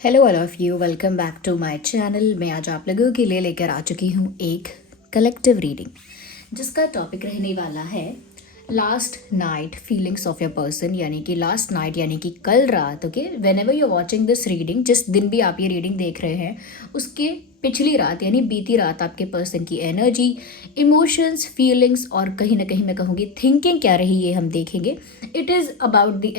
Hello all of you, welcome back to my channel. मैं आज आप लोगों के लिए लेकर आ चुकी हूँ एक कलेक्टिव रीडिंग जिसका टॉपिक रहने वाला है last night feelings of your person, यानी कि लास्ट नाइट यानी कि कल रात। Okay, when ever you watching this reading, जिस दिन भी आप ये रीडिंग देख रहे हैं उसके पिछली रात यानी बीती रात आपके पर्सन की एनर्जी, इमोशंस, फीलिंग्स और कहीं ना कहीं मैं कहूँगी थिंकिंग क्या रही ये हम देखेंगे। It is about the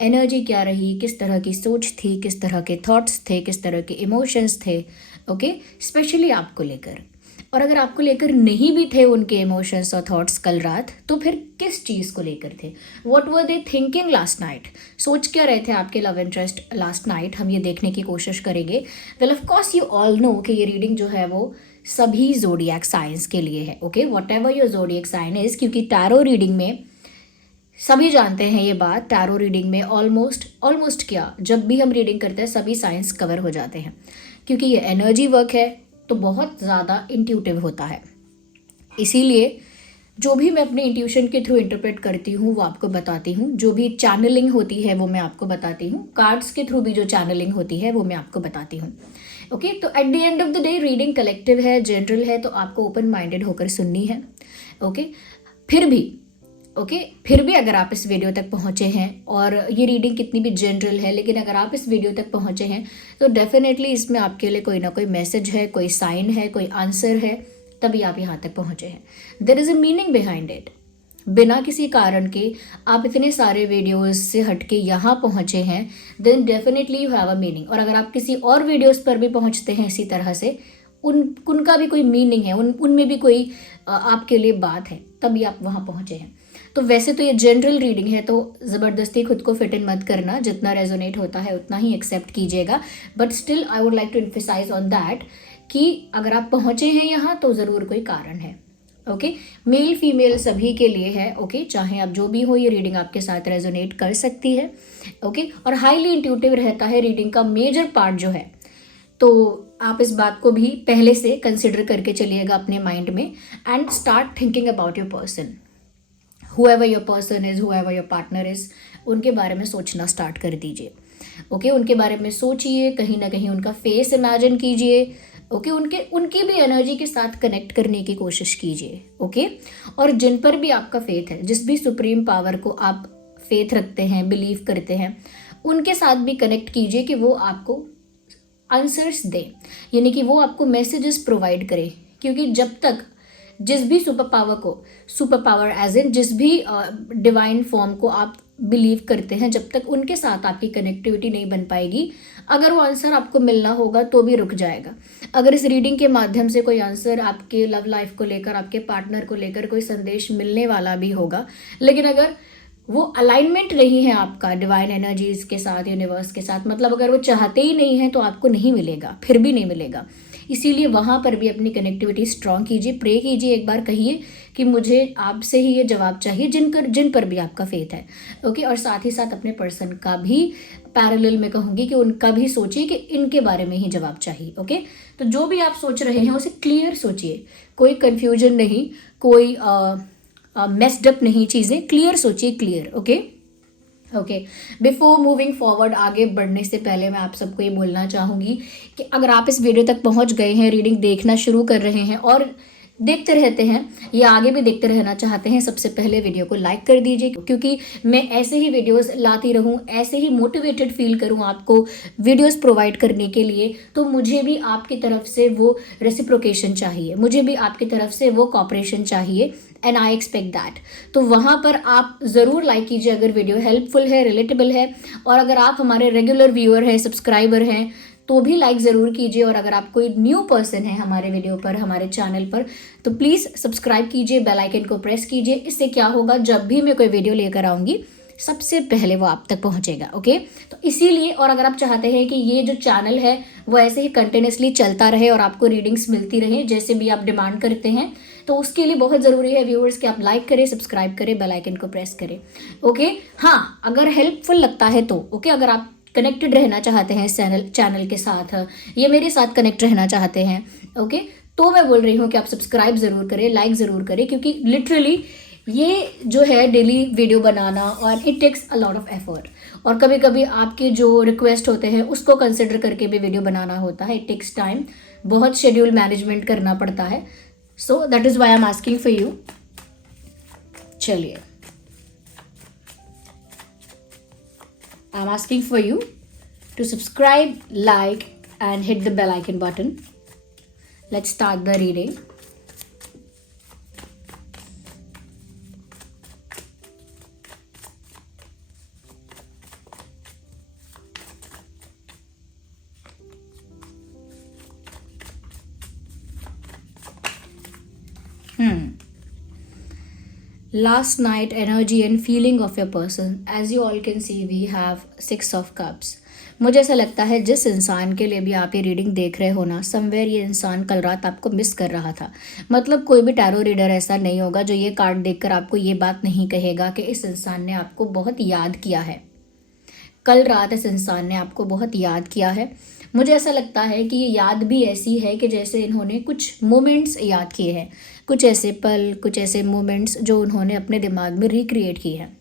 energy क्या रही, किस तरह की सोच थी, किस तरह के थॉट्स थे, किस तरह के इमोशंस थे। ओके, स्पेशली आपको लेकर। और अगर आपको लेकर नहीं भी थे उनके इमोशंस और थॉट्स कल रात, तो फिर किस चीज़ को लेकर थे, what were they thinking last night, सोच क्या रहे थे आपके लव इंटरेस्ट लास्ट नाइट, हम ये देखने की कोशिश करेंगे। Well of course you all know कि ये रीडिंग जो है वो सभी जोडिएक साइंस के लिए है। Okay, whatever your zodiac sign is, क्योंकि टैरो रीडिंग में सभी जानते हैं ये बात, टैरो रीडिंग में ऑलमोस्ट क्या, जब भी हम रीडिंग करते हैं सभी साइंस कवर हो जाते हैं, क्योंकि ये एनर्जी वर्क है तो बहुत ज़्यादा इंट्यूटिव होता है। इसीलिए जो भी मैं अपने इंट्यूशन के थ्रू इंटरप्रेट करती हूँ वो आपको बताती हूँ, जो भी चैनलिंग होती है वो मैं आपको बताती हूँ, कार्ड्स के थ्रू भी जो चैनलिंग होती है वो मैं आपको बताती हूँ। ओके, तो at the end of the day reading collective है, जनरल है, तो आपको ओपन माइंडेड होकर सुननी है। ओके, फिर भी अगर आप इस वीडियो तक पहुंचे हैं, और ये रीडिंग कितनी भी जनरल है लेकिन अगर आप इस वीडियो तक पहुंचे हैं तो डेफिनेटली इसमें आपके लिए कोई ना कोई मैसेज है, कोई साइन है, कोई आंसर है, तभी आप यहाँ तक पहुंचे हैं। There is a meaning behind it. बिना किसी कारण के आप इतने सारे वीडियोस से हटके यहाँ पहुँचे हैं, then definitely you have a meaning. और अगर आप किसी और वीडियोस पर भी पहुँचते हैं इसी तरह से, उनका भी कोई मीनिंग है, उनमें भी कोई आपके लिए बात है, तभी आप वहाँ पहुँचे हैं। तो वैसे तो ये जनरल रीडिंग है, तो ज़बरदस्ती खुद को फिट इन मत करना, जितना रेजोनेट होता है उतना ही एक्सेप्ट कीजिएगा। But still I would like to emphasise on that कि अगर आप पहुँचे हैं यहाँ तो ज़रूर कोई कारण है। ओके, मेल फीमेल सभी के लिए है। ओके, चाहे आप जो भी हो, ये रीडिंग आपके साथ रेजोनेट कर सकती है। ओके, और हाईली इंट्यूटिव रहता है रीडिंग का मेजर पार्ट जो है, तो आप इस बात को भी पहले से कंसिडर करके चलिएगा अपने माइंड में, and start thinking about your person, whoever your person is, whoever your partner is, उनके बारे में सोचना स्टार्ट कर दीजिए। ओके, उनके बारे में सोचिए, कहीं ना कहीं उनका फेस इमेजिन कीजिए। ओके, उनकी भी एनर्जी के साथ कनेक्ट करने की कोशिश कीजिए। ओके, और जिन पर भी आपका फेथ है, जिस भी सुप्रीम पावर को आप फेथ रखते हैं, बिलीव करते हैं, उनके साथ भी कनेक्ट कीजिए कि वो आपको आंसर्स दे, यानी कि वो आपको मैसेजेस प्रोवाइड करे। क्योंकि जब तक जिस भी सुपर पावर एज इन जिस भी डिवाइन फॉर्म को आप बिलीव करते हैं, जब तक उनके साथ आपकी कनेक्टिविटी नहीं बन पाएगी, अगर वो आंसर आपको मिलना होगा तो भी रुक जाएगा। अगर इस रीडिंग के माध्यम से कोई आंसर आपके लव लाइफ को लेकर, आपके पार्टनर को लेकर कोई संदेश मिलने वाला भी होगा, लेकिन अगर वो अलाइनमेंट नहीं है आपका डिवाइन एनर्जीज के साथ, यूनिवर्स के साथ, मतलब अगर वो चाहते ही नहीं है तो आपको नहीं मिलेगा, फिर भी नहीं मिलेगा। इसीलिए वहाँ पर भी अपनी कनेक्टिविटी स्ट्रॉन्ग कीजिए, प्रे कीजिए, एक बार कहिए कि मुझे आपसे ही ये जवाब चाहिए, जिन पर भी आपका फेथ है। ओके, और साथ ही साथ अपने पर्सन का भी पैरेलल में कहूँगी कि उनका भी सोचिए कि इनके बारे में ही जवाब चाहिए। ओके, तो जो भी आप सोच रहे हैं उसे क्लियर सोचिए, कोई कन्फ्यूजन नहीं, कोई मेस्ड अप नहीं, चीज़ें क्लियर सोचिए, clear. Okay, before moving forward, आगे बढ़ने से पहले मैं आप सबको ये बोलना चाहूँगी कि अगर आप इस वीडियो तक पहुँच गए हैं, रीडिंग देखना शुरू कर रहे हैं और देखते रहते हैं या आगे भी देखते रहना चाहते हैं, सबसे पहले वीडियो को लाइक कर दीजिए, क्योंकि मैं ऐसे ही वीडियोस लाती रहूं, ऐसे ही मोटिवेटेड फील करूं आपको वीडियोस प्रोवाइड करने के लिए, तो मुझे भी आपकी तरफ से वो रेसिप्रोकेशन चाहिए, मुझे भी आपकी तरफ से वो कॉपरेशन चाहिए, एंड आई एक्सपेक्ट दैट। तो वहाँ पर आप ज़रूर लाइक कीजिए अगर वीडियो हेल्पफुल है, रिलेटेबल है, और अगर आप हमारे रेगुलर व्यूअर हैं, सब्सक्राइबर हैं, तो भी लाइक ज़रूर कीजिए। और अगर आप कोई न्यू पर्सन है हमारे वीडियो पर, हमारे चैनल पर, तो प्लीज़ सब्सक्राइब कीजिए, बेल आइकन को प्रेस कीजिए। इससे क्या होगा, जब भी मैं कोई वीडियो लेकर आऊँगी सबसे पहले वो आप तक पहुँचेगा। ओके, तो इसीलिए, और अगर आप चाहते हैं कि ये जो चैनल है वो ऐसे ही कंटिन्यूसली चलता रहे और आपको रीडिंग्स मिलती रहे जैसे भी आप डिमांड करते हैं, तो उसके लिए बहुत ज़रूरी है व्यूअर्स कि आप लाइक करें, सब्सक्राइब करें, बेल आइकन को प्रेस करें। ओके, हाँ, अगर हेल्पफुल लगता है तो ओके, अगर आप कनेक्टेड रहना चाहते हैं इस चैनल के साथ, ये मेरे साथ कनेक्ट रहना चाहते हैं, ओके, तो मैं बोल रही हूँ कि आप सब्सक्राइब ज़रूर करें, लाइक ज़रूर करें, क्योंकि लिटरली ये जो है डेली वीडियो बनाना, और it takes a lot of effort, और कभी कभी आपके जो रिक्वेस्ट होते हैं उसको कंसिडर करके भी वीडियो बनाना होता है। इट टेक्स टाइम, बहुत शेड्यूल मैनेजमेंट करना पड़ता है। So that is why I am asking for you. चलिए, I am asking for you to subscribe, like and hit the bell icon button. Let's start the reading. Last night energy and feeling of your person. As you all can see, we have 6 of cups. मुझे ऐसा लगता है जिस इंसान के लिए भी आप ये रीडिंग देख रहे हो ना, समवेयर ये इंसान कल रात आपको मिस कर रहा था। मतलब कोई भी टैरो रीडर ऐसा नहीं होगा जो ये कार्ड देखकर आपको ये बात नहीं कहेगा कि इस इंसान ने आपको बहुत याद किया है। कल रात इस इंसान ने आपको बहुत याद किया है। मुझे ऐसा लगता है कि ये याद भी ऐसी है कि जैसे इन्होंने कुछ मोमेंट्स याद किए हैं, कुछ ऐसे पल, कुछ ऐसे मोमेंट्स जो उन्होंने अपने दिमाग में रिक्रिएट किए हैं।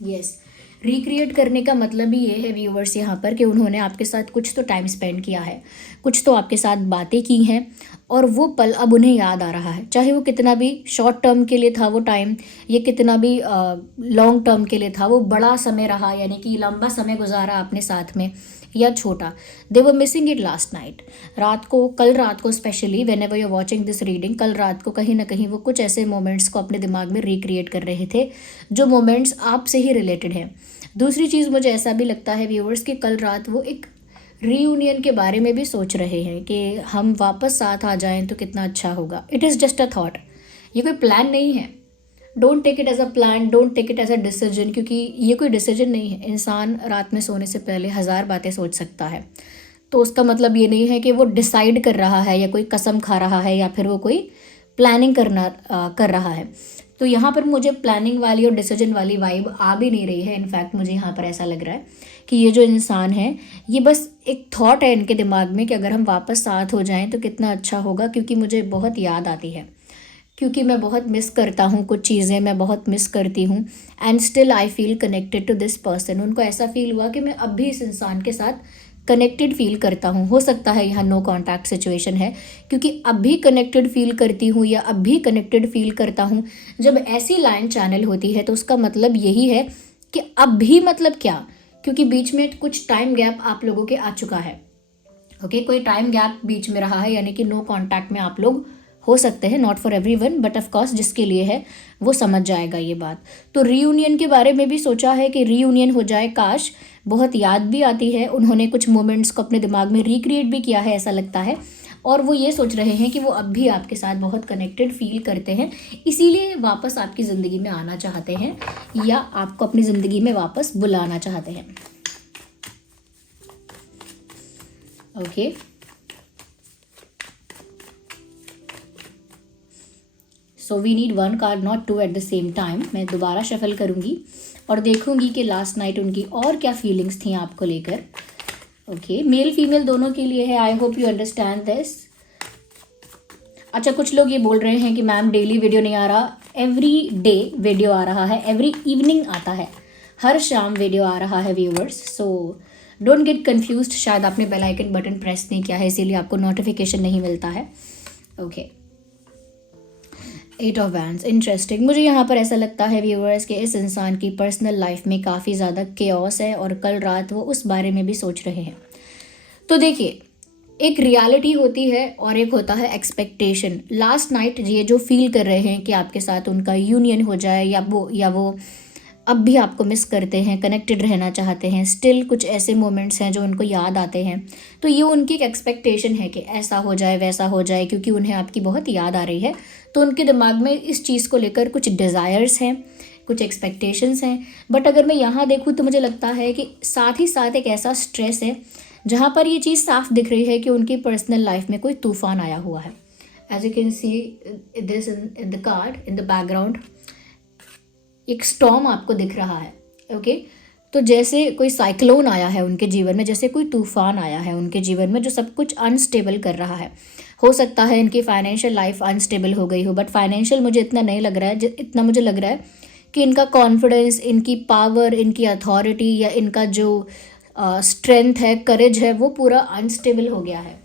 यस, रिक्रिएट करने का मतलब ही ये है व्यूअर्स यहाँ पर कि उन्होंने आपके साथ कुछ तो टाइम स्पेंड किया है, कुछ तो आपके साथ बातें की हैं और वो पल अब उन्हें याद आ रहा है। चाहे वो कितना भी शॉर्ट टर्म के लिए था वो टाइम, ये कितना भी लॉन्ग टर्म के लिए था, वो बड़ा समय रहा, यानी कि लंबा समय गुजारा अपने साथ में, या छोटा। They were missing it last night. रात को, कल रात को specially, whenever you are watching this reading, कल रात को कहीं ना कहीं वो कुछ ऐसे मोमेंट्स को अपने दिमाग में रिक्रिएट कर रहे थे जो मोमेंट्स आपसे ही रिलेटेड हैं। दूसरी चीज़ मुझे ऐसा भी लगता है व्यूअर्स कि कल रात वो एक रीयूनियन के बारे में भी सोच रहे हैं कि हम वापस साथ आ जाएं तो कितना अच्छा होगा। It is just a thought, ये कोई प्लान नहीं है। Don't take it as a plan, don't take it as a decision, क्योंकि ये कोई डिसीजन नहीं है। इंसान रात में सोने से पहले 1000 बातें सोच सकता है, तो उसका मतलब ये नहीं है कि वो डिसाइड कर रहा है या कोई कसम खा रहा है या फिर वो कोई प्लानिंग कर रहा है। तो यहाँ पर मुझे प्लानिंग वाली और डिसीजन वाली वाइब आ भी नहीं रही है। इनफैक्ट मुझे यहाँ पर ऐसा लग रहा है कि ये जो इंसान है, ये बस एक थॉट है इनके दिमाग में कि अगर हम वापस साथ हो जाएं तो कितना अच्छा होगा, क्योंकि मुझे बहुत याद आती है, क्योंकि मैं बहुत मिस करता हूँ कुछ चीज़ें, मैं बहुत मिस करती हूँ। And still I feel connected to this person. उनको ऐसा फील हुआ कि मैं अब भी इस इंसान के साथ कनेक्टेड फील करता हूँ। हो सकता है यहाँ नो कॉन्टैक्ट सिचुएशन है, क्योंकि अब भी कनेक्टेड फील करती हूँ या अब भी कनेक्टेड फील करता हूँ। जब ऐसी लाइन चैनल होती है तो उसका मतलब यही है कि अब भी मतलब क्या, क्योंकि बीच में कुछ टाइम गैप आप लोगों के आ चुका है। ओके, कोई टाइम गैप बीच में रहा है, यानी कि नो कॉन्टैक्ट में आप लोग हो सकते हैं। Not for everyone, but of course जिसके लिए है वो समझ जाएगा ये बात। तो रीयूनियन के बारे में भी सोचा है कि रीयूनियन हो जाए, काश। बहुत याद भी आती है, उन्होंने कुछ मोमेंट्स को अपने दिमाग में रिक्रिएट भी किया है ऐसा लगता है, और वो ये सोच रहे हैं कि वो अब भी आपके साथ बहुत कनेक्टेड फील करते हैं, इसीलिए वापस आपकी ज़िंदगी में आना चाहते हैं या आपको अपनी ज़िंदगी में वापस बुलाना चाहते हैं। Okay, so we need 1 card, not 2 at the same time. मैं दोबारा शफल करूँगी और देखूँगी कि लास्ट नाइट उनकी और क्या फीलिंग्स थी आपको लेकर। ओके, मेल फीमेल दोनों के लिए है। I hope you understand this. अच्छा, कुछ लोग ये बोल रहे हैं कि मैम डेली वीडियो नहीं आ रहा, एवरी डे वीडियो आ रहा है, एवरी इवनिंग आता है, हर शाम वीडियो आ रहा है viewers. So don't get confused. शायद आपने बेल आइकन बटन प्रेस नहीं किया है, इसीलिए आपको नोटिफिकेशन नहीं मिलता है। Okay, 8 of wands, interesting. मुझे यहाँ पर ऐसा लगता है व्यूअर्स कि इस इंसान की पर्सनल लाइफ में काफ़ी ज़्यादा केओस है और कल रात वो उस बारे में भी सोच रहे हैं। तो देखिए, एक रियलिटी होती है और एक होता है एक्सपेक्टेशन। लास्ट नाइट ये जो फील कर रहे हैं कि आपके साथ उनका यूनियन हो जाए, या वो अब भी आपको मिस करते हैं, कनेक्टेड रहना चाहते हैं, स्टिल कुछ ऐसे मोमेंट्स हैं जो उनको याद आते हैं, तो ये उनकी एक एक्सपेक्टेशन है कि ऐसा हो जाए, वैसा हो जाए, क्योंकि उन्हें आपकी बहुत याद आ रही है। तो उनके दिमाग में इस चीज़ को लेकर कुछ डिज़ायर्स हैं, कुछ एक्सपेक्टेशंस हैं। बट अगर मैं यहाँ देखूँ तो मुझे लगता है कि साथ ही साथ एक ऐसा स्ट्रेस है जहाँ पर ये चीज़ साफ दिख रही है कि उनकी पर्सनल लाइफ में कोई तूफान आया हुआ है। As you can see this in the card, in the background एक स्टॉर्म आपको दिख रहा है। ओके, तो जैसे कोई साइक्लोन आया है उनके जीवन में, जैसे कोई तूफान आया है उनके जीवन में जो सब कुछ अनस्टेबल कर रहा है। हो सकता है इनकी फाइनेंशियल लाइफ अनस्टेबल हो गई हो, बट फाइनेंशियल मुझे इतना नहीं लग रहा है, इतना मुझे लग रहा है कि इनका कॉन्फिडेंस, इनकी पावर, इनकी अथॉरिटी या इनका जो स्ट्रेंथ है, करेज है, वो पूरा अनस्टेबल हो गया है।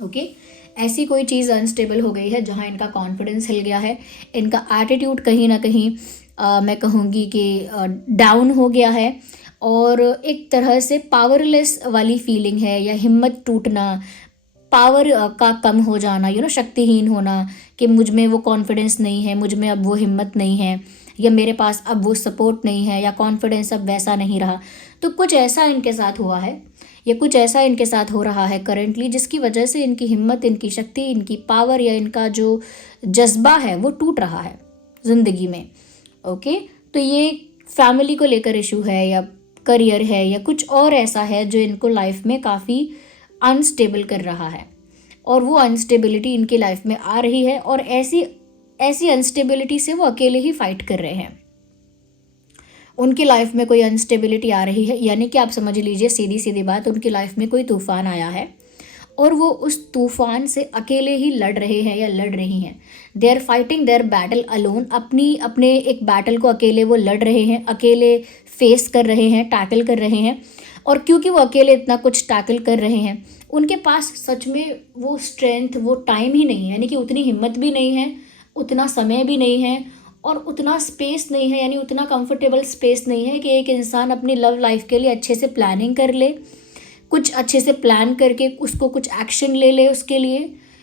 ओके, ऐसी कोई चीज़ अनस्टेबल हो गई है जहाँ इनका कॉन्फिडेंस हिल गया है, इनका एटीट्यूड कहीं ना कहीं मैं कहूँगी कि डाउन हो गया है, और एक तरह से पावरलेस वाली फीलिंग है, या हिम्मत टूटना, पावर का कम हो जाना, शक्तिहीन होना, कि मुझ में वो कॉन्फिडेंस नहीं है, मुझ में अब वो हिम्मत नहीं है, या मेरे पास अब वो सपोर्ट नहीं है, या कॉन्फिडेंस अब वैसा नहीं रहा। तो कुछ ऐसा इनके साथ हुआ है, या कुछ ऐसा इनके साथ हो रहा है करेंटली, जिसकी वजह से इनकी हिम्मत, इनकी शक्ति, इनकी पावर या इनका जो जज्बा है वो टूट रहा है ज़िंदगी में। ओके, तो ये फैमिली को लेकर इशू है, या करियर है, या कुछ और ऐसा है जो इनको लाइफ में काफ़ी अनस्टेबल कर रहा है, और वो अनस्टेबिलिटी इनकी लाइफ में आ रही है, और ऐसी अनस्टेबिलिटी से वो अकेले ही फाइट कर रहे हैं। उनकी लाइफ में कोई अनस्टेबिलिटी आ रही है, यानी कि आप समझ लीजिए, सीधी सीधी बात, उनकी लाइफ में कोई तूफान आया है और वो उस तूफान से अकेले ही लड़ रहे हैं या लड़ रही हैं। They are fighting their battle alone, अपने एक बैटल को अकेले वो लड़ रहे हैं, अकेले फेस कर रहे हैं, टैकल कर रहे हैं। और क्योंकि वो अकेले इतना कुछ टैकल कर रहे हैं, उनके पास सच में वो स्ट्रेंथ, वो टाइम ही नहीं है, यानी कि उतनी हिम्मत भी नहीं है, उतना समय भी नहीं है, और उतना स्पेस नहीं है, यानी उतना कंफर्टेबल स्पेस नहीं है कि एक इंसान अपनी लव लाइफ के लिए अच्छे से प्लानिंग कर ले, कुछ अच्छे से प्लान करके उसको कुछ एक्शन ले ले उसके लिए,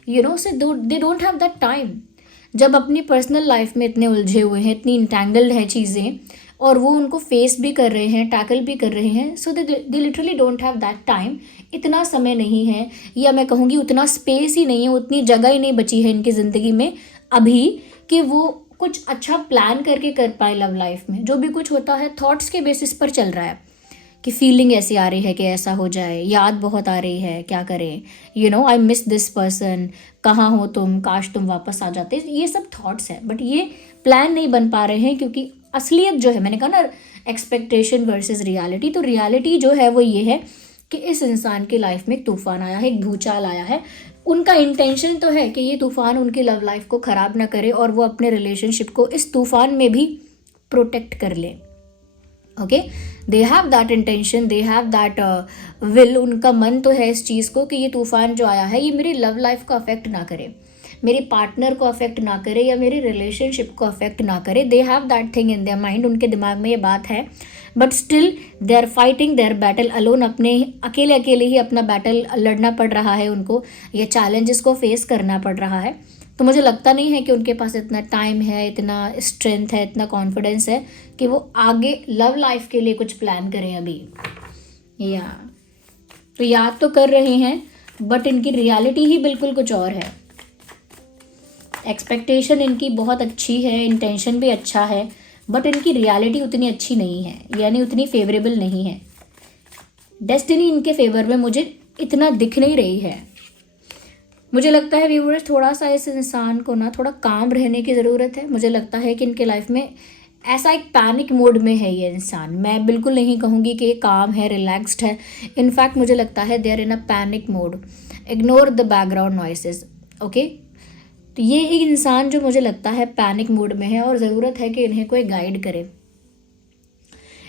से they don't have that time. जब अपनी पर्सनल लाइफ में इतने उलझे हुए हैं, इतनी इंटैंगल्ड हैं चीज़ें, और वो उनको फेस भी कर रहे हैं, टैकल भी कर रहे हैं, so they literally don't have that time. इतना समय नहीं है, या मैं कहूँगी उतना स्पेस ही नहीं है, उतनी जगह ही नहीं बची है इनकी ज़िंदगी में अभी, कि वो कुछ अच्छा प्लान करके कर पाए लव लाइफ में। जो भी कुछ होता है थॉट्स के बेसिस पर चल रहा है, कि फीलिंग ऐसी आ रही है कि ऐसा हो जाए, याद बहुत आ रही है, क्या करें, आई मिस दिस पर्सन, कहाँ हो तुम, काश तुम वापस आ जाते, ये सब थॉट्स है। बट ये प्लान नहीं बन पा रहे हैं, क्योंकि असलियत जो है, मैंने कहा ना, एक्सपेक्टेशन वर्सेस रियलिटी, तो रियलिटी जो है वो ये है कि इस इंसान की लाइफ में एक तूफान आया है, एक भूचाल आया है। उनका इंटेंशन तो है कि ये तूफान उनकी लव लाइफ को ख़राब ना करे, और वो अपने रिलेशनशिप को इस तूफान में भी प्रोटेक्ट कर ले। Okay, they have that intention, they have that will, उनका मन तो है इस चीज़ को कि ये तूफान जो आया है ये मेरी लव लाइफ को अफेक्ट ना करे, मेरे पार्टनर को अफेक्ट ना करे, या मेरी रिलेशनशिप को अफेक्ट ना करे। They have that thing in their mind, उनके दिमाग में ये बात है, but still they are fighting their battle alone, अपने अकेले ही अपना बैटल लड़ना पड़ रहा है उनको, ये चैलेंजेस को फेस करना पड़ रहा है। तो मुझे लगता नहीं है कि उनके पास इतना टाइम है, इतना स्ट्रेंथ है, इतना कॉन्फिडेंस है कि वो आगे लव लाइफ के लिए कुछ प्लान करें अभी। तो याद तो कर रहे हैं, बट इनकी रियलिटी ही बिल्कुल कुछ और है। एक्सपेक्टेशन इनकी बहुत अच्छी है, इंटेंशन भी अच्छा है, बट इनकी रियलिटी उतनी अच्छी नहीं है, यानी उतनी फेवरेबल नहीं है। डेस्टिनी इनके फेवर में मुझे इतना दिख नहीं रही है। मुझे लगता है व्यूअर्स, थोड़ा सा इस इंसान को ना थोड़ा काम रहने की ज़रूरत है। मुझे लगता है कि इनके लाइफ में ऐसा एक पैनिक मोड में है ये इंसान। मैं बिल्कुल नहीं कहूँगी कि ये काम है, रिलैक्स्ड है। इनफैक्ट मुझे लगता है they are in a panic mode. Ignore the background noises. Okay, तो ये एक इंसान जो मुझे लगता है पैनिक मोड में है, और ज़रूरत है कि इन्हें कोई गाइड करे।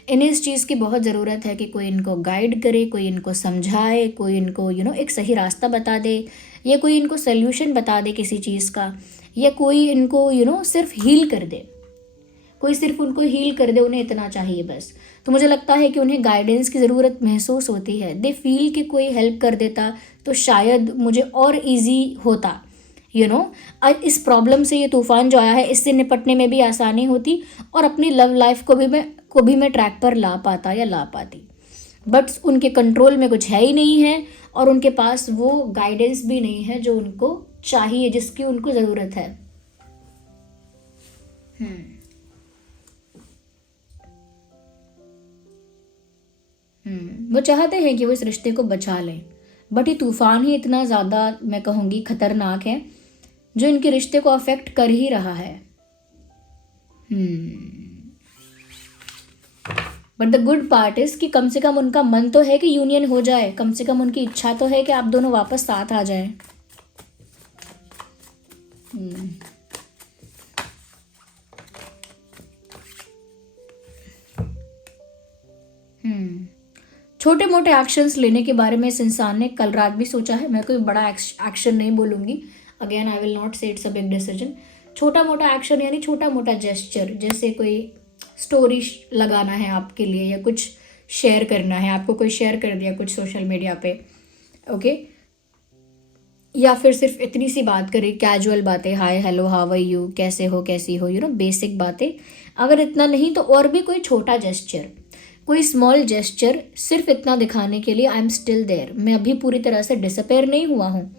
इन्हें इस चीज़ की बहुत ज़रूरत है कि कोई इनको गाइड करे, कोई इनको समझाए, कोई इनको एक सही रास्ता बता दे, या कोई इनको सोल्यूशन बता दे किसी चीज़ का, या कोई इनको सिर्फ हील कर दे, कोई सिर्फ उनको हील कर दे, उन्हें इतना चाहिए बस। तो मुझे लगता है कि उन्हें गाइडेंस की ज़रूरत महसूस होती है। दे फील कि कोई हेल्प कर देता तो शायद मुझे और ईजी होता, इस प्रॉब्लम से, ये तूफ़ान जो आया है इससे निपटने में भी आसानी होती, और अपनी लव लाइफ को भी मैं ट्रैक पर ला पाता या ला पाती। बट उनके कंट्रोल में कुछ है ही नहीं है, और उनके पास वो गाइडेंस भी नहीं है जो उनको चाहिए, जिसकी उनको ज़रूरत है। वो चाहते हैं कि वो इस रिश्ते को बचा लें, बट ये तूफ़ान ही इतना ज़्यादा, मैं कहूँगी, ख़तरनाक है, जो इनके रिश्ते को अफेक्ट कर ही रहा है। But the good part is कि कम से कम उनका मन तो है कि यूनियन हो जाए, कम से कम उनकी इच्छा तो है कि आप दोनों वापस साथ आ जाएं। छोटे मोटे एक्शंस लेने के बारे में इस इंसान ने कल रात भी सोचा है। मैं कोई बड़ा एक्शन नहीं बोलूँगी, अगेन आई विल नॉट से इट्स अ बिग डिसीजन। छोटा मोटा एक्शन यानी छोटा मोटा जेस्चर, जैसे कोई स्टोरी लगाना है आपके लिए या कुछ शेयर करना है, आपको कोई शेयर कर दिया कुछ सोशल मीडिया पे, ओके, या फिर सिर्फ इतनी सी बात करें, कैजुअल बातें, hi hello how are you, कैसे हो कैसी हो, बेसिक बातें। अगर इतना नहीं तो और भी कोई छोटा जेस्चर, कोई स्मॉल जेस्चर, सिर्फ इतना दिखाने के लिए आई एम स्टिल देयर, मैं अभी पूरी तरह से डिसअपेयर नहीं हुआ हूँ,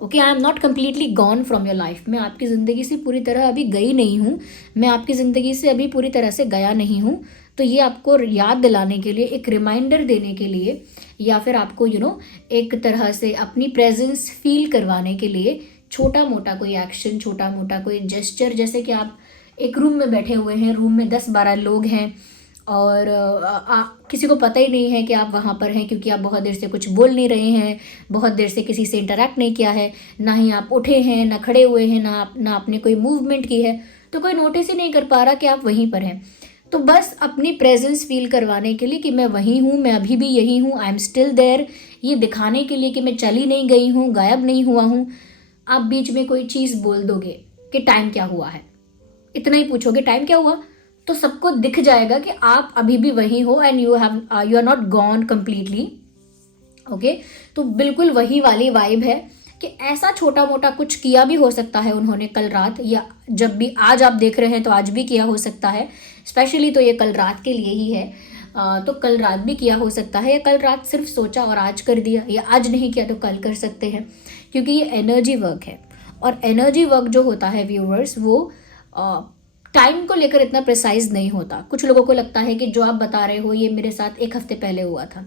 okay, I am not completely gone from your life, मैं आपकी ज़िंदगी से पूरी तरह अभी गई नहीं हूँ, मैं आपकी ज़िंदगी से अभी पूरी तरह से गया नहीं हूँ। तो ये आपको याद दिलाने के लिए, एक रिमाइंडर देने के लिए, या फिर आपको एक तरह से अपनी प्रेजेंस फील करवाने के लिए छोटा मोटा कोई एक्शन, छोटा मोटा कोई जेस्चर, जैसे कि आप एक रूम में बैठे हुए हैं, रूम में 10-12 लोग हैं और किसी को पता ही नहीं है कि आप वहाँ पर हैं, क्योंकि आप बहुत देर से कुछ बोल नहीं रहे हैं, बहुत देर से किसी से इंटरेक्ट नहीं किया है, ना ही आप उठे हैं, ना खड़े हुए हैं, ना आपने कोई मूवमेंट की है, तो कोई नोटिस ही नहीं कर पा रहा कि आप वहीं पर हैं। तो बस अपनी प्रेजेंस फील करवाने के लिए कि मैं वहीं हूँ, मैं अभी भी यही हूँ, आई एम स्टिल देयर, ये दिखाने के लिए कि मैं चली नहीं गई हूँ, गायब नहीं हुआ हूँ। आप बीच में कोई चीज़ बोल दोगे कि टाइम क्या हुआ है, इतना ही पूछोगे टाइम क्या हुआ, तो सबको दिख जाएगा कि आप अभी भी वही हो and you are not gone completely, okay. तो बिल्कुल वही वाली वाइब है कि ऐसा छोटा मोटा कुछ किया भी हो सकता है उन्होंने कल रात, या जब भी आज आप देख रहे हैं तो आज भी किया हो सकता है, स्पेशली तो ये कल रात के लिए ही है, तो कल रात भी किया हो सकता है, या कल रात सिर्फ सोचा और आज कर दिया, या आज नहीं किया तो कल कर सकते हैं, क्योंकि ये एनर्जी वर्क है। और एनर्जी वर्क जो होता है व्यूअर्स, वो टाइम को लेकर इतना प्रिसाइज नहीं होता। कुछ लोगों को लगता है कि जो आप बता रहे हो ये मेरे साथ 1 हफ्ते पहले हुआ था,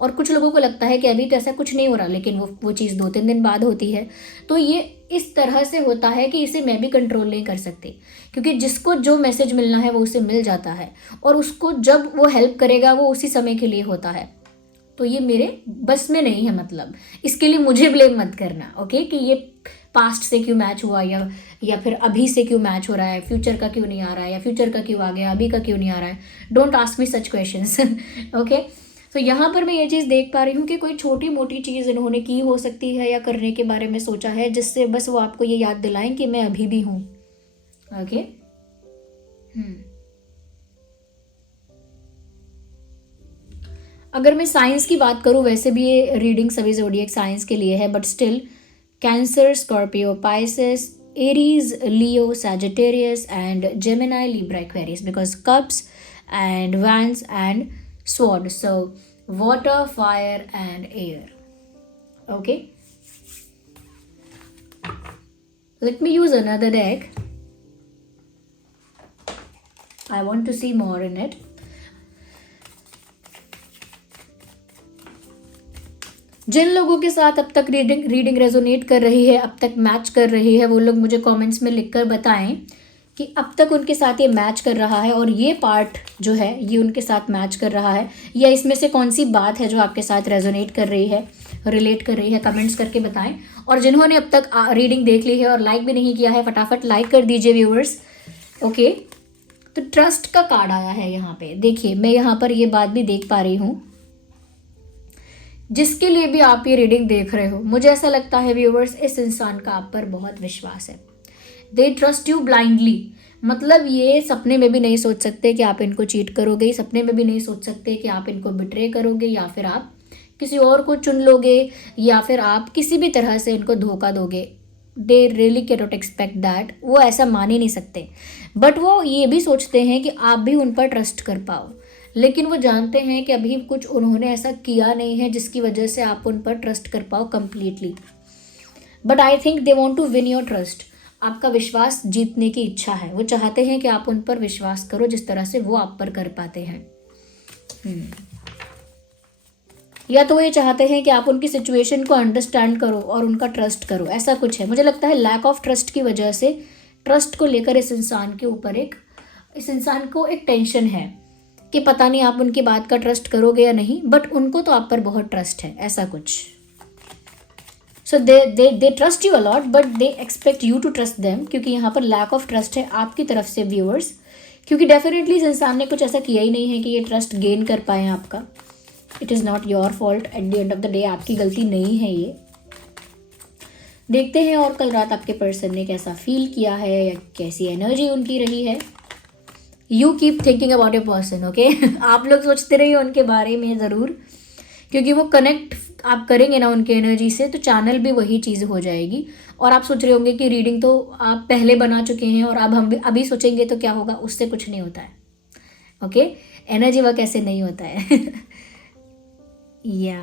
और कुछ लोगों को लगता है कि अभी तो ऐसा कुछ नहीं हो रहा, लेकिन वो चीज़ 2-3 दिन बाद होती है। तो ये इस तरह से होता है कि इसे मैं भी कंट्रोल नहीं कर सकती, क्योंकि जिसको जो मैसेज मिलना है वो उसे मिल जाता है, और उसको जब वो हेल्प करेगा वो उसी समय के लिए होता है। तो ये मेरे बस में नहीं है, मतलब इसके लिए मुझे ब्लेम मत करना, ओके, कि ये पास्ट से क्यों मैच हुआ, या फिर अभी से क्यों मैच हो रहा है, फ्यूचर का क्यों नहीं आ रहा है, या फ्यूचर का क्यों आ गया, अभी का क्यों नहीं आ रहा है। Don't ask me such questions, okay. तो यहाँ पर मैं ये चीज़ देख पा रही हूँ कि कोई छोटी मोटी चीज़ इन्होंने की हो सकती है या करने के बारे में सोचा है, जिससे बस वो आपको ये याद दिलाएं कि मैं अभी भी हूँ, ओके। अगर मैं साइंस की बात करूँ, वैसे भी ये रीडिंग सभी ज़ोडिएक साइंस के लिए है, but still Cancer, Scorpio, Pisces, Aries, Leo, Sagittarius and Gemini, Libra, Aquarius, because cups and wands and sword, so water, fire and air, okay. Let me use another deck. I want to see more in it. जिन लोगों के साथ अब तक reading resonate कर रही है, अब तक मैच कर रही है, वो लोग मुझे कमेंट्स में लिखकर बताएं कि अब तक उनके साथ ये मैच कर रहा है और ये पार्ट जो है ये उनके साथ मैच कर रहा है, या इसमें से कौन सी बात है जो आपके साथ रेजोनेट कर रही है, रिलेट कर रही है, कमेंट्स करके बताएं। और जिन्होंने अब तक रीडिंग देख ली है और लाइक भी नहीं किया है, फटाफट लाइक कर दीजिए व्यूअर्स, ओके। तो ट्रस्ट का कार्ड आया है यहाँ पे, देखिए मैं यहाँ पर ये बात भी देख पा रही हूँ, जिसके लिए भी आप ये रीडिंग देख रहे हो, मुझे ऐसा लगता है व्यूअर्स, इस इंसान का आप पर बहुत विश्वास है। दे ट्रस्ट यू ब्लाइंडली, मतलब ये सपने में भी नहीं सोच सकते कि आप इनको चीट करोगे, सपने में भी नहीं सोच सकते कि आप इनको बिट्रे करोगे, या फिर आप किसी और को चुन लोगे, या फिर आप किसी भी तरह से इनको धोखा दोगे। They really can not expect that, वो ऐसा मान ही नहीं सकते, बट वो ये भी सोचते हैं कि आप भी उन पर ट्रस्ट कर पाओ, लेकिन वो जानते हैं कि अभी कुछ उन्होंने ऐसा किया नहीं है जिसकी वजह से आप उन पर ट्रस्ट कर पाओ completely. But I think they want to win your trust, आपका विश्वास जीतने की इच्छा है, वो चाहते हैं कि आप उन पर विश्वास करो जिस तरह से वो आप पर कर पाते हैं। या तो वो ये चाहते हैं कि आप उनकी सिचुएशन को अंडरस्टैंड करो और उनका ट्रस्ट करो, ऐसा कुछ है। मुझे लगता है लैक ऑफ ट्रस्ट की वजह से, ट्रस्ट को लेकर इस इंसान के ऊपर इस इंसान को एक टेंशन है कि पता नहीं आप उनकी बात का ट्रस्ट करोगे या नहीं, बट उनको तो आप पर बहुत ट्रस्ट है, ऐसा कुछ। So they trust you a lot, but they expect you to trust them, क्योंकि यहाँ पर लैक ऑफ ट्रस्ट है आपकी तरफ से व्यूअर्स, क्योंकि डेफिनेटली इस इंसान ने कुछ ऐसा किया ही नहीं है कि ये ट्रस्ट गेन कर पाए आपका। It is not your fault, at the end of the day आपकी गलती नहीं है ये। देखते हैं और कल रात आपके पर्सन ने कैसा फील किया है या कैसी एनर्जी उनकी रही है। You keep thinking about your person, okay. आप लोग सोचते रहिए उनके बारे में ज़रूर, क्योंकि वो कनेक्ट आप करेंगे ना उनके एनर्जी से तो चैनल भी वही चीज़ हो जाएगी। और आप सोच रहे होंगे कि रीडिंग तो आप पहले बना चुके हैं और अब हम भी अभी सोचेंगे तो क्या होगा, उससे कुछ नहीं होता है, ओके। एनर्जी वर्क ऐसे नहीं होता है। या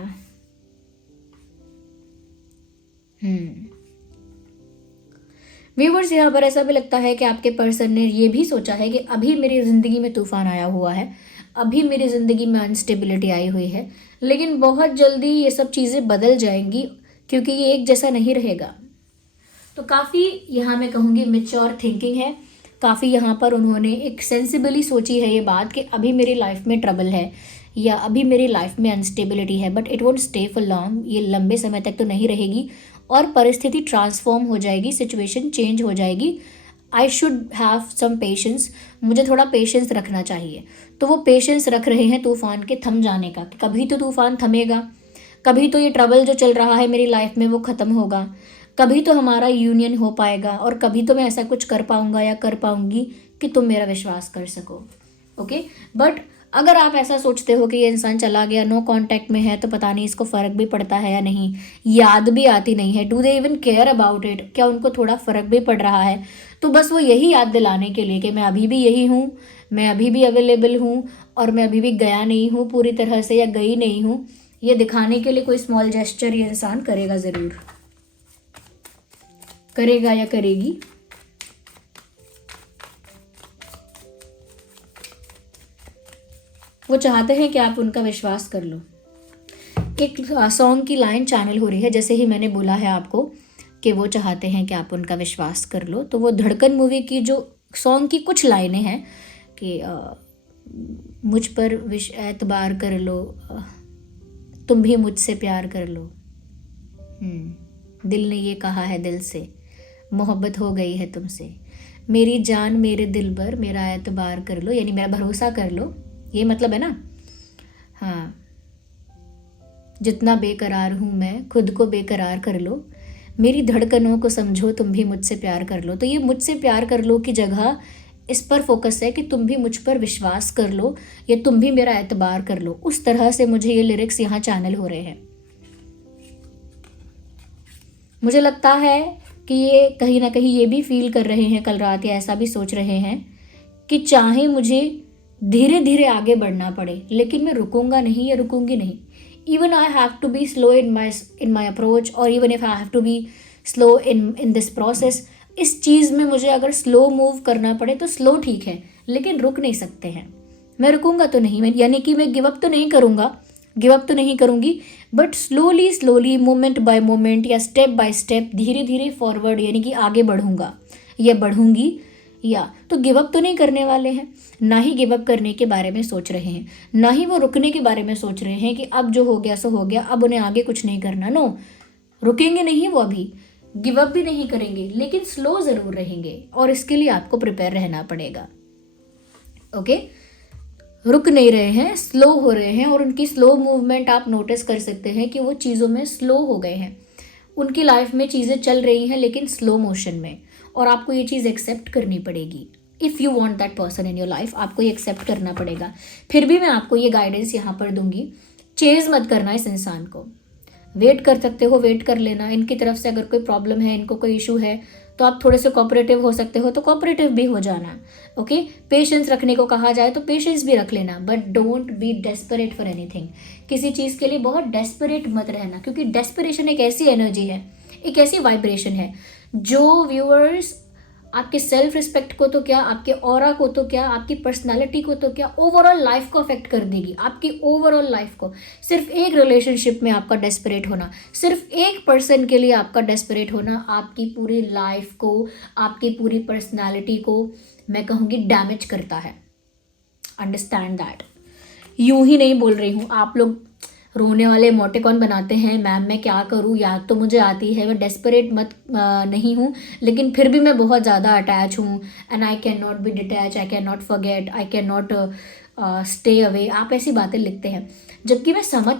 व्यूवर्स, यहाँ पर ऐसा भी लगता है कि आपके पर्सन ने ये भी सोचा है कि अभी मेरी ज़िंदगी में तूफान आया हुआ है, अभी मेरी ज़िंदगी में अनस्टेबिलिटी आई हुई है, लेकिन बहुत जल्दी ये सब चीज़ें बदल जाएंगी क्योंकि ये एक जैसा नहीं रहेगा। तो काफ़ी यहाँ मैं कहूँगी मैच्योर थिंकिंग है, काफ़ी यहाँ पर उन्होंने एक सेंसिबली सोची है ये बात कि अभी मेरी लाइफ में ट्रबल है या अभी मेरी लाइफ में अनस्टेबिलिटी है, but it won't stay for long, ये लंबे समय तक तो नहीं रहेगी और परिस्थिति ट्रांसफॉर्म हो जाएगी, सिचुएशन चेंज हो जाएगी। I should have some patience, मुझे थोड़ा पेशेंस रखना चाहिए। तो वो पेशेंस रख रहे हैं तूफान के थम जाने का, कभी तो तूफान थमेगा, कभी तो ये ट्रबल जो चल रहा है मेरी लाइफ में वो ख़त्म होगा, कभी तो हमारा यूनियन हो पाएगा और कभी तो मैं ऐसा कुछ कर पाऊंगा या कर पाऊंगी कि तुम मेरा विश्वास कर सको, ओके। बट अगर आप ऐसा सोचते हो कि ये इंसान चला गया, नो कांटेक्ट में है, तो पता नहीं इसको फ़र्क भी पड़ता है या नहीं, याद भी आती नहीं है, do they even care about it, क्या उनको थोड़ा फ़र्क भी पड़ रहा है, तो बस वो यही याद दिलाने के लिए कि मैं अभी भी यही हूँ, मैं अभी भी अवेलेबल हूँ और मैं अभी भी गया नहीं हूँ पूरी तरह से या गई नहीं हूँ, ये दिखाने के लिए कोई स्मॉल जेस्चर ये इंसान करेगा, ज़रूर करेगा या करेगी। वो चाहते हैं कि आप उनका विश्वास कर लो। एक सॉन्ग की लाइन चैनल हो रही है, जैसे ही मैंने बोला है आपको कि वो चाहते हैं कि आप उनका विश्वास कर लो, तो वो धड़कन मूवी की जो सॉन्ग की कुछ लाइनें हैं कि मुझ पर एतबार कर लो, तुम भी मुझसे प्यार कर लो, दिल ने ये कहा है दिल से, मोहब्बत हो गई है तुमसे, मेरी जान मेरे दिल पर मेरा एतबार कर लो, यानी मेरा भरोसा कर लो, ये मतलब है ना। हाँ, जितना बेकरार हूँ मैं खुद को बेकरार कर लो, मेरी धड़कनों को समझो, तुम भी मुझसे प्यार कर लो। तो ये मुझसे प्यार कर लो की जगह इस पर फोकस है कि तुम भी मुझ पर विश्वास कर लो या तुम भी मेरा एतबार कर लो। उस तरह से मुझे ये लिरिक्स यहाँ चैनल हो रहे हैं। मुझे लगता है कि ये कहीं ना कहीं ये भी फील कर रहे हैं कल रात, या ऐसा भी सोच रहे हैं कि चाहे मुझे धीरे धीरे आगे बढ़ना पड़े लेकिन मैं रुकूंगा नहीं या रुकूंगी नहीं। Even I have to be slow in my approach, और even if I have to be slow in this process, इस चीज़ में मुझे अगर स्लो मूव करना पड़े तो स्लो ठीक है, लेकिन रुक नहीं सकते हैं। मैं रुकूंगा तो नहीं, मैं यानी कि मैं गिव अप तो नहीं करूँगा, गिव अप तो नहीं करूँगी, but slowly slowly, moment bye moment या स्टेप बाय स्टेप, धीरे धीरे फॉरवर्ड यानी कि आगे बढ़ूंगा या बढ़ूंगी, या तो गिव अप तो नहीं करने वाले हैं, ना ही गिव अप करने के बारे में सोच रहे हैं, ना ही वो रुकने के बारे में सोच रहे हैं कि अब जो हो गया सो हो गया, अब उन्हें आगे कुछ नहीं करना। नो, रुकेंगे नहीं वो, अभी गिव अप भी नहीं करेंगे, लेकिन स्लो ज़रूर रहेंगे और इसके लिए आपको प्रिपेयर रहना पड़ेगा, ओके। रुक नहीं रहे हैं, स्लो हो रहे हैं, और उनकी स्लो मूवमेंट आप नोटिस कर सकते हैं कि वो चीज़ों में स्लो हो गए हैं। उनकी लाइफ में चीज़ें चल रही हैं लेकिन स्लो मोशन में, और आपको ये चीज़ एक्सेप्ट करनी पड़ेगी। If you want that person in your life, आपको ये एक्सेप्ट करना पड़ेगा। फिर भी मैं आपको ये गाइडेंस यहाँ पर दूंगी, चेज़ मत करना इस इंसान को, वेट कर सकते हो वेट कर लेना। इनकी तरफ से अगर कोई प्रॉब्लम है, इनको कोई इशू है, तो आप थोड़े से कोऑपरेटिव हो सकते हो तो कोऑपरेटिव भी हो जाना, ओके। पेशेंस रखने को कहा जाए तो पेशेंस भी रख लेना, but don't be desperate for anything. किसी चीज़ के लिए बहुत डेस्परेट मत रहना, क्योंकि डेस्परेशन एक ऐसी एनर्जी है, एक ऐसी वाइब्रेशन है जो व्यूअर्स आपके सेल्फ रिस्पेक्ट को तो क्या, आपके ऑरा को तो क्या, आपकी पर्सनालिटी को तो क्या, ओवरऑल लाइफ को अफेक्ट कर देगी, आपकी ओवरऑल लाइफ को। सिर्फ एक रिलेशनशिप में आपका डेस्परेट होना, सिर्फ एक पर्सन के लिए आपका डेस्परेट होना, आपकी पूरी लाइफ को, आपकी पूरी पर्सनालिटी को मैं कहूँगी डैमेज करता है। Understand that. यूं ही नहीं बोल रही हूँ, आप लोग रोने वाले इमोटिकॉन बनाते हैं, मैम मैं क्या करूँ, याद तो मुझे आती है, मैं डेस्परेट मत नहीं हूँ, लेकिन फिर भी मैं बहुत ज़्यादा अटैच हूँ, and I can not be detach, I can not forget, I can not stay away, आप ऐसी बातें लिखते हैं। जबकि मैं समझ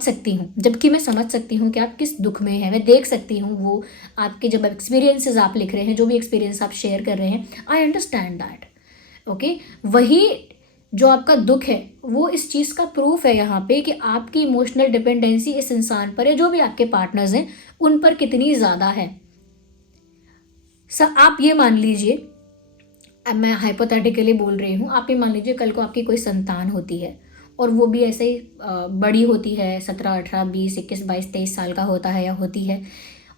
सकती हूँ कि आप किस दुख में हैं, मैं देख सकती हूँ वो आपके जब एक्सपीरियंसेस आप लिख रहे हैं, जो भी एक्सपीरियंस आप शेयर कर रहे हैं, आई अंडरस्टैंड दैट। ओके, वही जो आपका दुख है वो इस चीज़ का प्रूफ है यहाँ पे कि आपकी इमोशनल डिपेंडेंसी इस इंसान पर या जो भी आपके पार्टनर्स हैं उन पर कितनी ज़्यादा है। आप ये मान लीजिए, अब मैं हाइपोथेटिकली बोल रही हूँ, आप ये मान लीजिए कल को आपकी कोई संतान होती है और वो भी ऐसे ही बड़ी होती है, 17, 18, 20, 21, 22, 23 साल का होता है या होती है,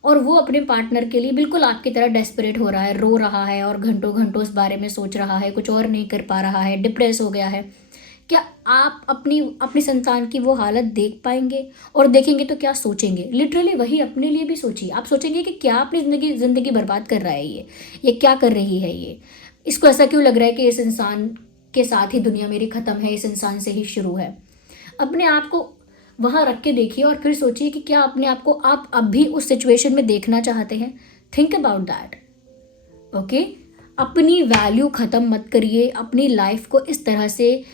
और वो अपने पार्टनर के लिए बिल्कुल आपकी तरह डेस्परेट हो रहा है, रो रहा है और घंटों घंटों इस बारे में सोच रहा है, कुछ और नहीं कर पा रहा है, डिप्रेस हो गया है। क्या आप अपनी अपनी संतान की वो हालत देख पाएंगे? और देखेंगे तो क्या सोचेंगे? लिटरली वही अपने लिए भी सोचिए। आप सोचेंगे कि क्या अपनी ज़िंदगी बर्बाद कर रहा है ये क्या कर रही है ये, इसको ऐसा क्यों लग रहा है कि इस इंसान के साथ ही दुनिया मेरी ख़त्म है, इस इंसान से ही शुरू है। अपने आप को वहाँ रख के देखिए और फिर सोचिए कि क्या अपने आप को आप अब भी उस सिचुएशन में देखना चाहते हैं। Think about that. ओके, अपनी वैल्यू ख़त्म मत करिए, अपनी लाइफ को इस तरह से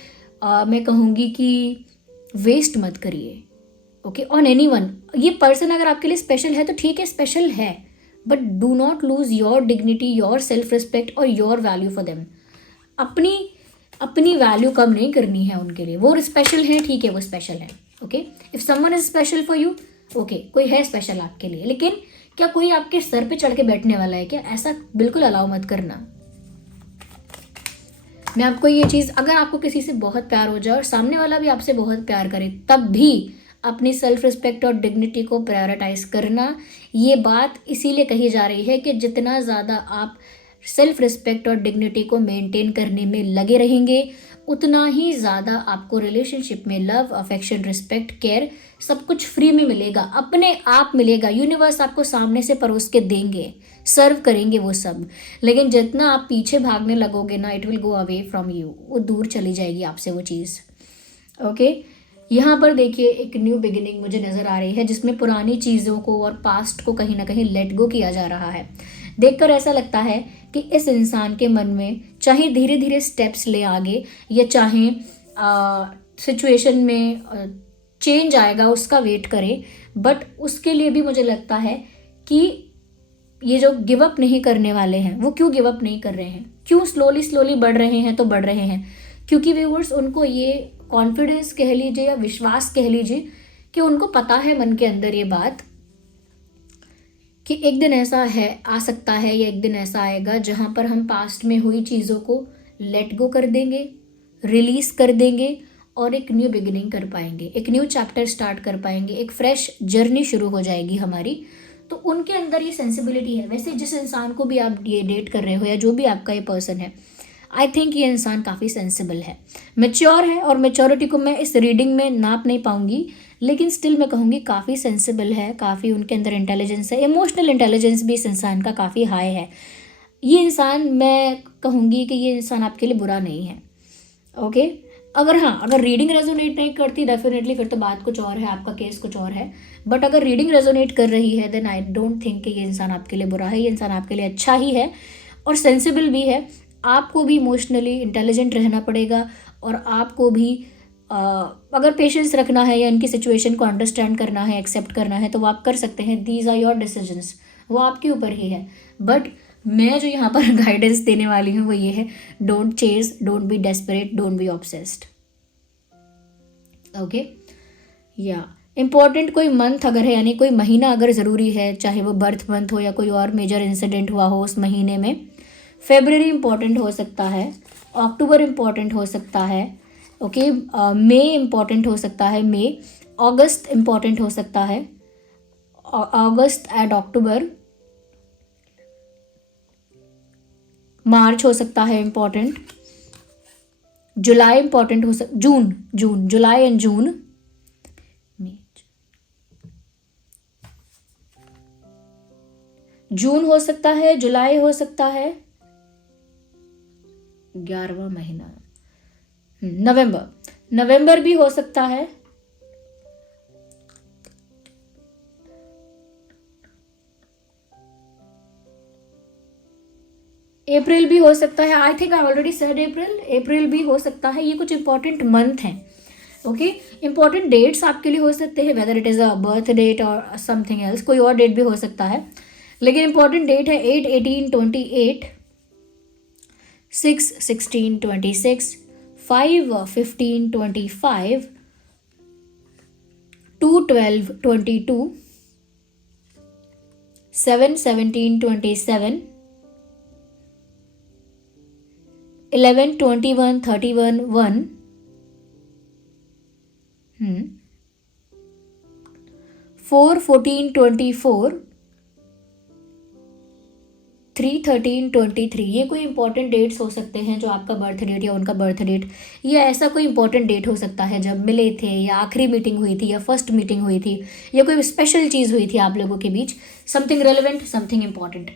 मैं कहूँगी कि वेस्ट मत करिए। Okay, on anyone. ये पर्सन अगर आपके लिए स्पेशल है तो ठीक है, स्पेशल है, but do not lose your dignity, your self respect और योर वैल्यू फॉर देम। अपनी अपनी वैल्यू कम नहीं करनी है उनके लिए। वो स्पेशल है, ठीक है, वो स्पेशल है। Okay, if someone is special for you, okay, कोई है स्पेशल आपके लिए, लेकिन क्या कोई आपके सर पे चढ़ के बैठने वाला है क्या? ऐसा बिल्कुल अलाउ मत करना। मैं आपको ये चीज़, अगर आपको किसी से बहुत प्यार हो जाए और सामने वाला भी आपसे बहुत प्यार करे, तब भी अपनी सेल्फ रिस्पेक्ट और डिग्निटी को प्रायोरिटाइज करना। ये बात इसीलिए कही जा रही है कि जितना ज़्यादा आप सेल्फ रिस्पेक्ट और डिग्निटी को मेंटेन करने में लगे रहेंगे, उतना ही ज़्यादा आपको रिलेशनशिप में लव, अफेक्शन, रिस्पेक्ट, केयर सब कुछ फ्री में मिलेगा, अपने आप मिलेगा। यूनिवर्स आपको सामने से परोस के देंगे, सर्व करेंगे वो सब। लेकिन जितना आप पीछे भागने लगोगे ना, it will go away from you, वो दूर चली जाएगी आपसे वो चीज़। ओके, यहाँ पर देखिए एक न्यू बिगिनिंग मुझे नज़र आ रही है, जिसमें पुरानी चीज़ों को और पास्ट को कहीं ना कहीं लेट गो किया जा रहा है। देखकर ऐसा लगता है कि इस इंसान के मन में चाहे धीरे धीरे स्टेप्स ले आगे, या चाहे सिचुएशन में चेंज आएगा उसका वेट करें, बट उसके लिए भी मुझे लगता है कि ये जो गिव अप नहीं करने वाले हैं, वो क्यों गिव अप नहीं कर रहे हैं, क्यों स्लोली स्लोली बढ़ रहे हैं? तो बढ़ रहे हैं क्योंकि व्यूअर्स, उनको ये कॉन्फिडेंस कह लीजिए या विश्वास कह लीजिए कि उनको पता है मन के अंदर ये बात कि एक दिन ऐसा है, आ सकता है, या एक दिन ऐसा आएगा जहाँ पर हम पास्ट में हुई चीज़ों को लेट गो कर देंगे, रिलीज कर देंगे और एक न्यू बिगिनिंग कर पाएंगे, एक न्यू चैप्टर स्टार्ट कर पाएंगे, एक फ्रेश जर्नी शुरू हो जाएगी हमारी। तो उनके अंदर ये सेंसिबिलिटी है। वैसे जिस इंसान को भी आप ये डेट कर रहे हो या जो भी आपका ये पर्सन है, आई थिंक ये इंसान काफ़ी सेंसिबल है, मेच्योर है, और मेच्योरिटी को मैं इस रीडिंग में नाप नहीं पाऊंगी, लेकिन स्टिल मैं कहूँगी काफ़ी सेंसिबल है, काफ़ी उनके अंदर इंटेलिजेंस है, इमोशनल इंटेलिजेंस भी इस इंसान का काफ़ी हाई है। ये इंसान, मैं कहूँगी कि ये इंसान आपके लिए बुरा नहीं है। ओके, अगर रीडिंग रेजोनेट नहीं करती, डेफिनेटली फिर तो बात कुछ और है, आपका केस कुछ और है। बट अगर रीडिंग रेजोनेट कर रही है, देन आई डोंट थिंक कि ये इंसान आपके लिए बुरा है, ये इंसान आपके लिए अच्छा ही है और सेंसिबल भी है। आपको भी इमोशनली इंटेलिजेंट रहना पड़ेगा, और आपको भी अगर पेशेंस रखना है या इनकी सिचुएशन को अंडरस्टैंड करना है, एक्सेप्ट करना है, तो वो आप कर सकते हैं। दीज आर योर डिसीजंस, वो आपके ऊपर ही है। बट मैं जो यहाँ पर गाइडेंस देने वाली हूँ वो ये है, don't chase, don't be desperate, don't be obsessed. Okay, या इम्पॉर्टेंट कोई मंथ अगर है, यानी कोई महीना अगर ज़रूरी है, चाहे वो बर्थ मंथ हो या कोई और मेजर इंसिडेंट हुआ हो उस महीने में, फेबररी इम्पॉर्टेंट हो सकता है, अक्टूबर इम्पॉर्टेंट हो सकता है, ओके, मई इम्पॉर्टेंट हो सकता है, मई, अगस्त इम्पॉर्टेंट हो सकता है, अगस्त एंड अक्टूबर, मार्च हो सकता है इम्पॉर्टेंट, जुलाई इम्पॉर्टेंट हो सकता, जून, जुलाई एंड जून, जून हो सकता है, जुलाई हो सकता है, 11वां महीना, नवंबर भी हो सकता है, अप्रैल भी हो सकता है, I think I already said April भी हो सकता है। ये कुछ इंपॉर्टेंट मंथ हैं, ओके। इंपॉर्टेंट डेट्स आपके लिए हो सकते हैं, whether it is a birth date और समथिंग एल्स, कोई और डेट भी हो सकता है, लेकिन इंपॉर्टेंट डेट है 8, 18, 28, 6, 16, 26, 5, 15, 25, 2, 12, 22, 7, 17, 27, 11, 21, 31, 1, 4, 14, 24, 3, 13, 23। ये कोई इंपॉर्टेंट डेट्स हो सकते हैं, जो आपका बर्थ डेट या उनका बर्थ डेट या ऐसा कोई इंपॉर्टेंट डेट हो सकता है जब मिले थे, या आखिरी मीटिंग हुई थी, या फर्स्ट मीटिंग हुई थी, या कोई स्पेशल चीज़ हुई थी आप लोगों के बीच, something relevant, something important,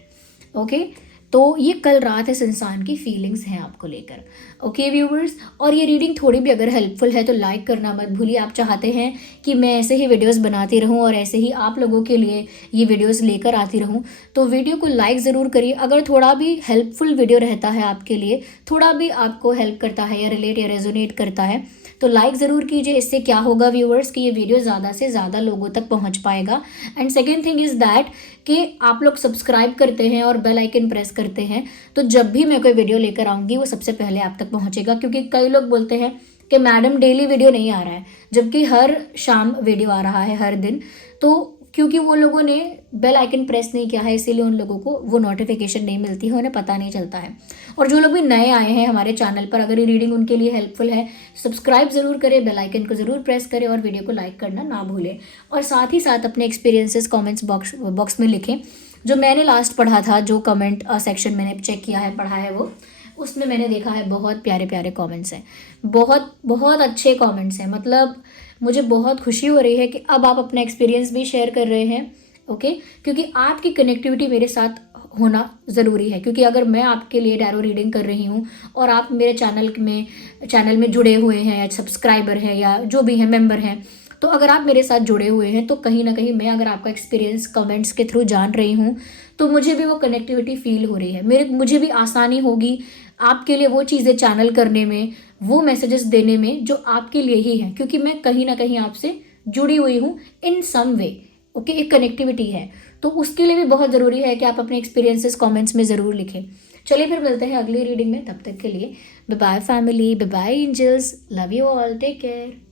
okay. तो ये कल रात इस इंसान की फीलिंग्स हैं आपको लेकर, ओके व्यूवर्स। और ये रीडिंग थोड़ी भी अगर हेल्पफुल है तो लाइक करना मत भूलिए। आप चाहते हैं कि मैं ऐसे ही वीडियोस बनाती रहूं और ऐसे ही आप लोगों के लिए ये वीडियोस लेकर आती रहूं, तो वीडियो को लाइक ज़रूर करिए। अगर थोड़ा भी हेल्पफुल वीडियो रहता है आपके लिए, थोड़ा भी आपको हेल्प करता है या रिलेट या रेजोनेट करता है, तो लाइक ज़रूर कीजिए। इससे क्या होगा व्यूअर्स कि ये वीडियो ज़्यादा से ज़्यादा लोगों तक पहुंच पाएगा। And second thing is that कि आप लोग सब्सक्राइब करते हैं और बेल आइकन प्रेस करते हैं, तो जब भी मैं कोई वीडियो लेकर आऊँगी वो सबसे पहले आप तक पहुँचेगा। क्योंकि कई लोग बोलते हैं कि मैडम डेली वीडियो नहीं आ रहा है, जबकि हर शाम वीडियो आ रहा है, हर दिन। तो क्योंकि वो लोगों ने बेल आइकन प्रेस नहीं किया है, इसीलिए उन लोगों को वो नोटिफिकेशन नहीं मिलती है, उन्हें पता नहीं चलता है। और जो लोग भी नए आए हैं हमारे चैनल पर, अगर ये रीडिंग उनके लिए हेल्पफुल है, सब्सक्राइब ज़रूर करें, बेल आइकन को ज़रूर प्रेस करें और वीडियो को लाइक करना ना भूलें। और साथ ही साथ अपने एक्सपीरियंसेस कमेंट्स बॉक्स में लिखें। जो मैंने लास्ट पढ़ा था, जो कमेंट सेक्शन मैंने चेक किया है, पढ़ा है, वो उसमें मैंने देखा है बहुत प्यारे प्यारे कमेंट्स हैं, बहुत बहुत अच्छे कमेंट्स हैं। मतलब मुझे बहुत खुशी हो रही है कि अब आप अपना एक्सपीरियंस भी शेयर कर रहे हैं, ओके। क्योंकि आपकी कनेक्टिविटी मेरे साथ होना ज़रूरी है। क्योंकि अगर मैं आपके लिए टैरो रीडिंग कर रही हूँ और आप मेरे चैनल में जुड़े हुए हैं, या सब्सक्राइबर हैं, या जो भी हैं, मेंबर हैं, तो अगर आप मेरे साथ जुड़े हुए हैं तो कहीं ना कहीं मैं अगर आपका एक्सपीरियंस कमेंट्स के थ्रू जान रही हूँ, तो मुझे भी वो कनेक्टिविटी फील हो रही है। मुझे भी आसानी होगी आपके लिए वो चीज़ें चैनल करने में, वो मैसेजेस देने में जो आपके लिए ही हैं। क्योंकि मैं कहीं ना कहीं आपसे जुड़ी हुई हूँ इन सम वे, ओके। एक कनेक्टिविटी है, तो उसके लिए भी बहुत ज़रूरी है कि आप अपने एक्सपीरियंसेस कमेंट्स में ज़रूर लिखें। चलिए फिर मिलते हैं अगली रीडिंग में, तब तक के लिए bye bye family, bye bye angels, love you all, take care.